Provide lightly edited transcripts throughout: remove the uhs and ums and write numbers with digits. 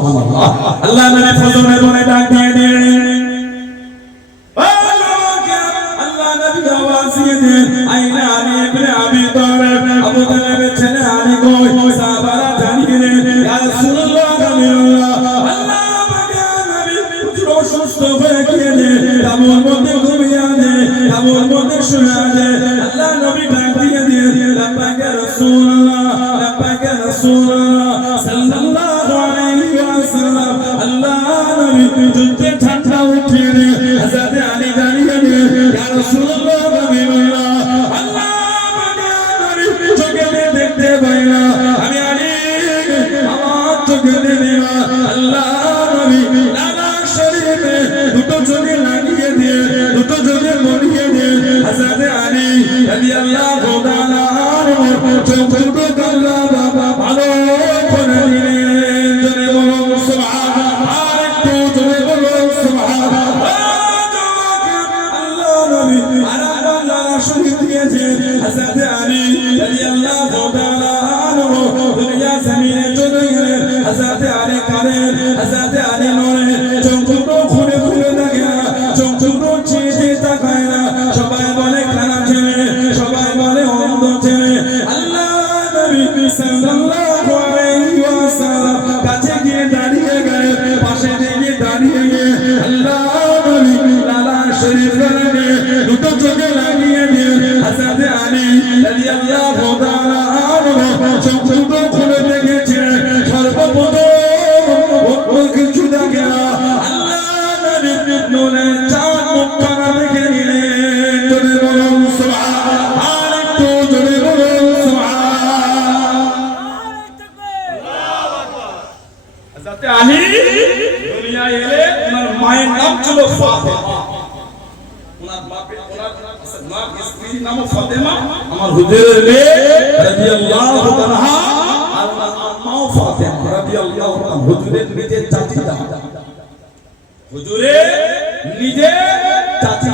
সুবহানাল্লাহ। আল্লাহ নবী ফজরে বলে ডাক দিয়ে দিলেন, আল্লাহ নবী আওয়াজ দিয়ে দিলেন, আইনা আলী ইবনে আবি তালিব, আবু তালেবের ছেলে আলী কই? সাহাবারা জানিয়ে দিলেন, ইয়া রাসূলুল্লাহ, আল্লাহ পাকের নবী অসুস্থ হয়ে গিয়েছে, তাবুর মধ্যে ঘুমিয়ে আছে, তাবুর মধ্যে শুয়ে আছে। আল্লাহ নবী ডাক দিয়ে দিলেন, লাব্বাইকা রাসূলুল্লাহ, লাব্বাইকা রাসূলুল্লাহ সাল্লাল্লাহু আলাইহি ওয়াসাল্লাম। আল্লাহ নবী যুদ্ধে ঠান্ডা উঠিয়ে হযরত আলী জানিয়ে দিলেন, ইয়া রাসূলুল্লাহ, হাবিবাল্লাহ, আল্লাহ পাকের নবী চোখে দেখতে পাই না, আমি আলী আমার চোখে দেখি না। আল্লাহ নবী দুটো চোখে লাগিয়ে দিয়ে, দুটো চোখে মরিয়ে দিয়ে হযরত আলী রাদিয়াল্লাহু তাআলা আনহু চোখ দুটো কাল্লা বাবা ভালো করে দিলেন। জোরে বলুন সুবহানাল্লাহ, আর একটু জোরে বলুন সুবহানাল্লাহ। আল্লাহ নবী আর আল্লাহ শরীফ দিয়েছে হযরত আলী রাদিয়াল্লাহু তাআলা আনহু দুনিয়া জমিনে চলে গেলেন। হযরত আলী কাঁদেন, হযরত আলী নড়ে, চোখ দুটো খুলে খুলে দেখে না, চোখ দুটো চেয়ে তাকায় না। সবাই বলে কানা ছেলে, সবাই বলে অন্ধ ছেলে। আল্লাহ নবী সাল্লাল্লাহু আলাইহি ওয়াসাল্লাম কাছে গিয়ে দাঁড়িয়ে গেলেন, পাশে গিয়ে দাঁড়িয়ে গিয়ে আল্লাহ নবী লালা শরীফ লাগে দুটো চোখে লাগিয়ে দিয়ে হযরত আলী রাদিয়াল্লাহু তাআলা আনহু চোখ দুটো খুলে দেখেছেন। সর্বপ্রথম কিছু দেখে না, আল্লাহ নবী নূরে চাঁদ মুখখানা দেখে নিলেন। জোরে বলুন সুবহানাল্লাহ, আর একটু জোরে বলুন সুবহানাল্লাহ। হযরত আলী দুনিয়ায় এলে ওনার মায়ের নাম ছিল ফাতেমা, ওনার বাপের ওনার স্ত্রীর নাম ফাতেমা, আমার হুজুরের মেয়ে রাদিয়াল্লাহু তাআলা, আর ওনার আম্মাও ফাতেমা রাদিয়াল্লাহু তাআলা, হুজুরের নিজের চাচি, হুজুরের নিজের চাচি।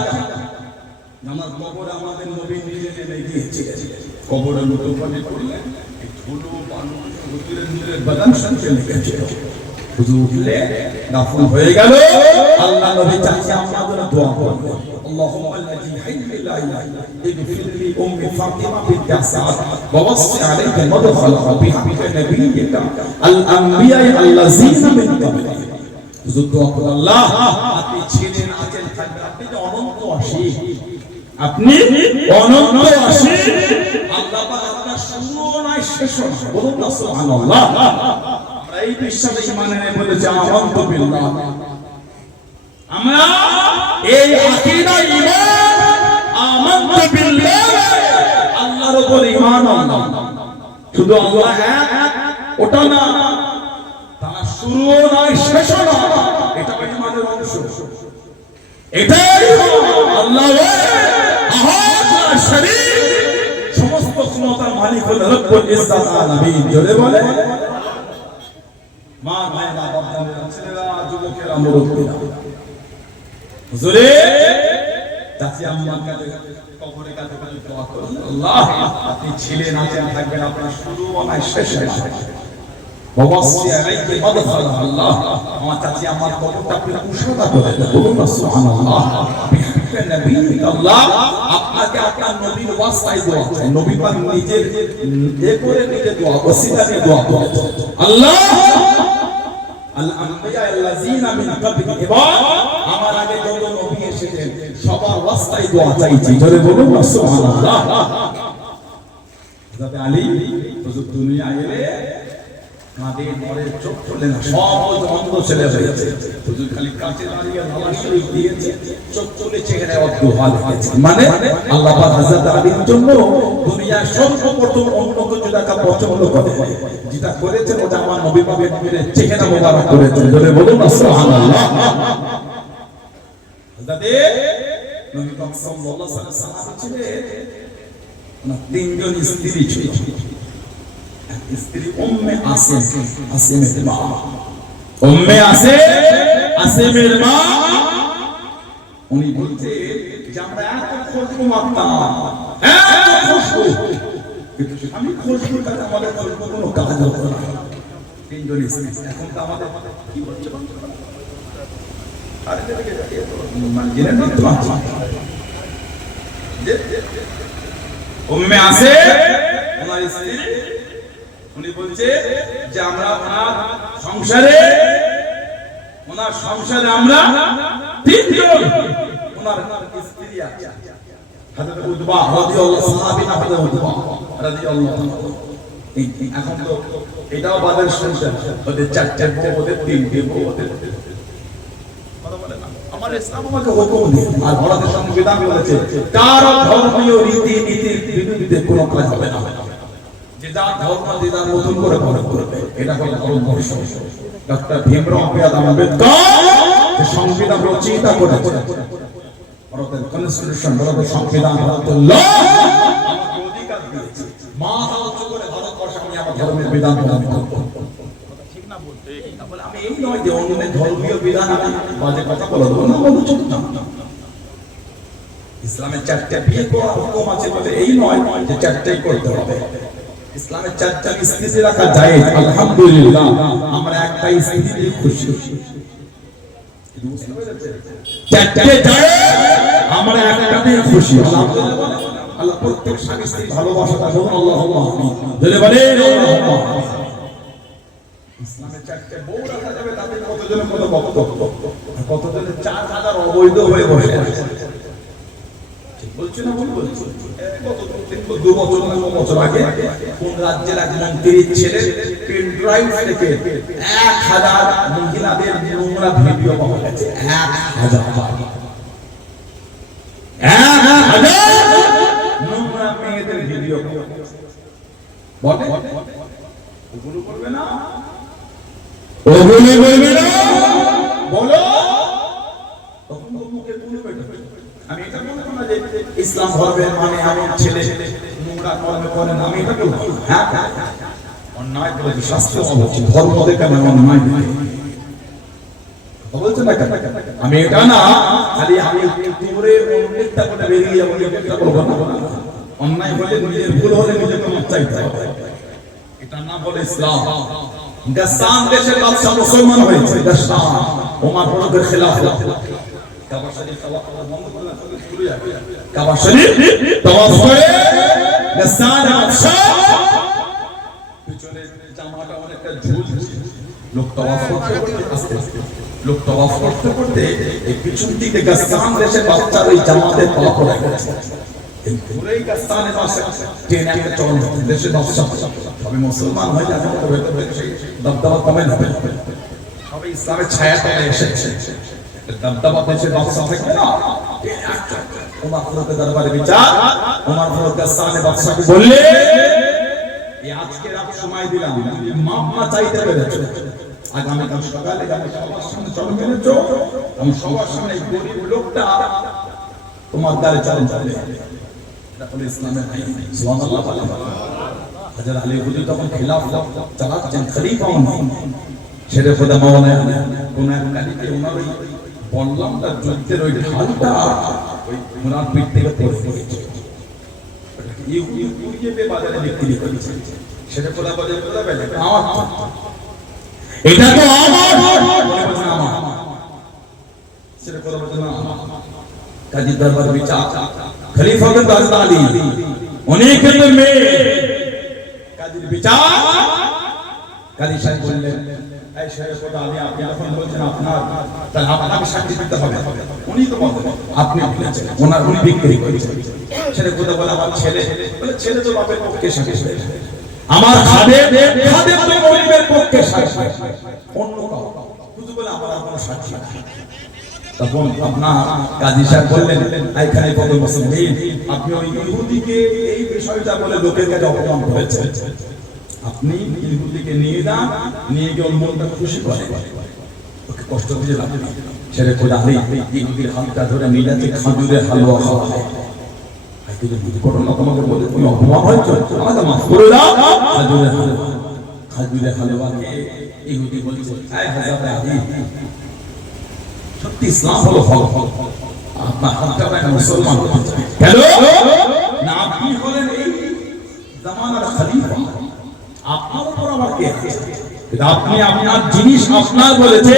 নামাজ কবর আমাদের নবী নিজে নেমে গিয়েছিলেন, কবরে লুটো পানি করলেন, ধুলো পানি হুজুরের নিজের বাদান সঙ্গে লেগেছে। হুজুর উঠলে দাফন হয়ে গেল। আল্লাহ নবী চাচি আমাদের দোয়া করলেন, আল্লাহুম্মা আল্লাযী হাইয়্যা লা ইলাহা ইল্লা ইগফির লি উম্মি ফাতিমা বিনতি আসাদ ওয়া ওয়াসি আলাইহি মাদখালাহা বিহাক্কি নাবিয়্যিকা আল আমবিয়া আল্লাযীনা মিন ক্বাবলি। হুজুর দোয়া করলেন, আল্লাহ আপনি ছিলেন, আছেন, থাকবেন, আপনি যে অনন্ত অসীম, আপনি অনন্ত অসীম। আল্লাহ পাক আপনার শুরুও নাই শেষও নাই। বলুন না সুবহানাল্লাহ। আমরা এই বিশ্বাসে ঈমান এনে বলেছি আমানতু বিল্লাহ, আমরা এই আকীদা ঈমান আমানতু বিল্লাহ, আল্লাহর উপর ঈমান আনলাম। শুধু আল্লাহ এক ওটা না, তার শুরুও নাই শেষও না, এটা ঈমানের অংশ। এটাই আল্লাহ আহাদ শরীফ, সমস্ত ক্ষমতার মালিক হল রব্বুল ইজ্জাত আলামিন। জোরে বলে মা ভাইরা, বাবা ছেলেরা, যুবকেরা, মুরব্বিরা, হুজুরে চাচি আম্মার কাছে কবরে কাছে দোয়া করুন, আল্লাহ আপনি ছিলেন, আছেন, থাকবেন, আপনার শুরুও নাই শেষও নাই। ওয়াসি আলাইহি মাদখালাহা, আল্লাহ আমার চাচি আমার কবরটা আপনি উশাদা করে দেন। বলুন না সুবহানাল্লাহ। বিহাক্কি নাবিয়্যিকা, আল্লাহ আপনাকে আপনার নবীর ওয়াসিলায় দোয়া করেন, নবী পাক নিজের এ করে নিজে দোয়া ওসিলা দিয়ে দোয়া করেন, আল্লাহ আল আমবিয়া আল্লাযীনা মিন ক্বাবলি, এবং আমার আগে যত নবী এসেছেন সবার ওয়াসিলায় দোয়া চাইছি। জোরে বলুন না সুবহানাল্লাহ। হযরত আলী হুজুর দুনিয়া এলে কাঁদে মরে, চোখ খুলে না, সব অন্ধ ছেলে হয়েছে। হুজুর খালি কাছে দাঁড়িয়ে নামাজ শরীফ দিয়েছে, চোখ খুলে চেহারায় দোয়া লিখেছে। মানে আল্লাহ পাক হযরত আলীর জন্য দুনিয়ার সর্বপ্রথম অন্য কিছু দেখা পছন্দ করে, যেটা করেছেন ওটা আমার নবী পাকের চেহারা মোবারক করেছেন। জোরে বলুন না সুবহানাল্লাহ। হযরত নবী পাক সাল্লাল্লাহু আলাইহি ওয়াসাল্লাম ছিলেন, ওনার তিনজন স্ত্রী ছিল। স্ত্রী উম্মে আসিম, আসিমের মা, উম্মে আসিমের মা। উনি বলতে যে আমরা এত খুশবু মাখতাম, এত খুশবু, কিন্তু আমি খুশবুর কাছে আমাদের কোনো কাজ হতো না। তিনজন স্ত্রী। এখন তো আমাদের কি বলছে আরে মানে জেনে নিন তো উম্মে আছে ওনার স্ত্রী, উনি বলছে যে আমরা ওনার সংসারে আমরা তিনজন, ওনার স্ত্রী আছে। হযরত উতবা রাদিয়াল্লাহু সাহাবী না হযরত উতবা রাদিয়াল্লাহু তাআলা। এখন তো এটাও বাদের সংসার, ওদের চারটে বউ, ওদের তিনটে বউ, ওদের কথা বলে না। আমার ইসলাম আমাকে হুকুম দিয়ে আর ভারতের সংবিধান বলেছে কারো ধর্মীয় রীতি নীতির বিরুদ্ধে কোনো কাজ হবে না। যে যার ধর্ম যে যার নতুন করে পালন করবে, এটা হলো ভারতবর্ষ। ডক্টর ভীমরাও আম্বেদকর যে সংবিধান রচয়িতা করেছে, ভারতের কনস্টিটিউশন, ভারতের সংবিধান, ভারতের ল আমাকে অধিকার দিয়েছে মাথা উঁচু করে ভারতবর্ষে আমি আমার ধর্মের বিধান পালন করব। ঠিক না বলতে তাহলে আমি এই নয় যে অন্যের ধর্মীয় বিধান আমি বাজে কথা বলে দেবো না, বলতে না। ইসলামের চারটে বিয়ে করার হুকুম আছে বলে এই নয় যে চারটেই করতে হবে। ইসলামের চারটা স্ত্রী রাখা যায়, আলহামদুলিল্লাহ আমরা একটা স্ত্রীতে খুশি। চারটে যায় আমরা একটাতে খুশি। আল্লাহ প্রত্যেক স্বামী স্ত্রী ভালোবাসাটা বলুন আল্লাহুম্মা আমিন। যদি বলেন আল্লাহুম্মা আমিন। ইসলামের চারটে বউ রাখা যাবে, তাদের কতজনের কত বক্তব্য, কতজনের 4000 অবৈধ হয়ে বসে আছে। ঠিক বলছি না ভুল বলছি? গত 2 বছর না 3 বছর আগে কোন রাজ্যের এক মন্ত্রীর ছেলে পেন ড্রাইভ থেকে 1000 মহিলাদের নোংরা ভিডিও পাওয়া গেছে। 1000 নোংরা মেয়েদের ভিডিও পাওয়া গেছে। বলে ওগুলো করবে না, ওগুলো করবে না বলো, তখন তো মুখে বলবে। আমি এটা বলবো না যে ইসলাম ধর্মের মানে এমন ছেলে নোংরা কর্ম করে না, আমি এটা বলবো। হ্যাঁ অন্যায় বলে শাস্তি অবশ্যই, ধর্ম দেখে না অন্যায় বলছে না কেন? আমি এটা না খালি আমি দূরে অন্যটা করে বেরিয়ে যাবো, এটা বলবো না। অন্যায় হলে নিজের ভুল হলে নিজেকে মাপ চাইতে হবে, এটা না বলে ইসলাম। গাসসান দেশের বাদশা মুসলমান হয়েছে, গাসসান ওমর ফারুকের খেলাফত। কাবা শরীফ তাওয়াফ বন্ধ করে শুরু যাবে, কাবা শরীফ তাওয়াফ করে গাসসান বাদশা পিছনে জামাটা অনেকটা ঝুলছে, লোক তাওয়াফ করতে করতে আস্তে আস্তে লোক তাওয়াফ করতে করতে এই পিছন দিকে গাসসান দেশের বাদশার ওই জামাতের পা পড়ে গেছে। পুরোই গাসসানের বাদশা ট্রেনে একটা চল দেশের বাদশা সবাই মুসলমান হয়ে যাবে, তবে তবে সেই দবদবা কমে যাবে, সবাই ইসলামের ছায়া তলে এসেছে। দবদবা দেশের বাদশা থেকে না ওমর ফারুকের দরবারে বিচার, ওমর ফারুক গাসসানের বাদশাকে বললে এই আজকে রাত সময় দিলাম, মাপ না চাইতে পেরেছো, আগামীকাল সকালে আমি সবার সামনে চল মেরেছো, আমি সবার সামনে গরিব লোকটা তোমার দ্বারে চলেন চলে। এটা হলো ইসলামের আইন। সুবহানাল্লাহ বলেন। হযরত আলী হুজুর তখন খেলাফত চালাচ্ছেন, খলিফা উনি। ছেড়ে খোদা মাওলানা কোন এক কালীকে ওনার ওই বললামটা যুদ্ধের ওই ঢালটা ওই ওনার পিঠ থেকে পড়ে গেছে, ইউটিউবে বাজারে বিক্রি করেছে। সেটা খোদা বাজারে খোদা বেলে আমার, এটা তো আমার, সেটা খোদা বাজারে না কাজী দরবার বিচার খলিফা বিন হযরত আলী অনেক মেয়ে কাজীর বিচার। কাজী সাহেব বললেন এই সাহেব খোদা আলী আপনি যখন বলছেন আপনার, তাহলে আপনাকে সাক্ষী দিতে হবে। উনি তো বলেন আপনি বলেছেন ওনার উনি বিক্রি করেছেন। সেটা খোদা বলে আমার ছেলে, বলে ছেলে তো বাপের পক্ষে সাক্ষী, আমার খাদেম তো গরিবের পক্ষে সাক্ষী, অন্য কাউ বুঝু বলে আমার কোনো সাক্ষী নাই। তখন আপনার কাজী সাহেব বললেন এইখানে কত মুসলিম, আপনি ওই ইহুদিকে এই বিষয়টা বলে লোকের কাছে অপমান করেছেন, আপনি ইহুদিকে নিয়ে যান, নিয়ে গিয়ে ওর মনটা খুশি করে, ওকে কষ্ট দিয়ে লাভ নেই। ছেড়ে খোদা আলী ইহুদির হাতটা ধরে নিয়ে যাচ্ছে, খাজুরের হালুয়া খাওয়া হয়। তোমাকে বলে তুমি অপমান হয়েছ, আমাকে মাফ করে দাও। খাজুরের হালুয়া খেয়ে ইহুদি বলছে এই হযরত আলী সত্যি ইসলাম হলো হক, আপনার হাতটা একটা মুসলমান কেন না, আপনি হলেন এই জামানার খলিফা, আপনার উপর আবার কে আছে? কিন্তু আপনি আপনার জিনিস আপনার বলেছে,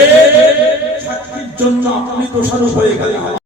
সাক্ষীর জন্য আপনি দোষারোপ হয়ে গেলেন।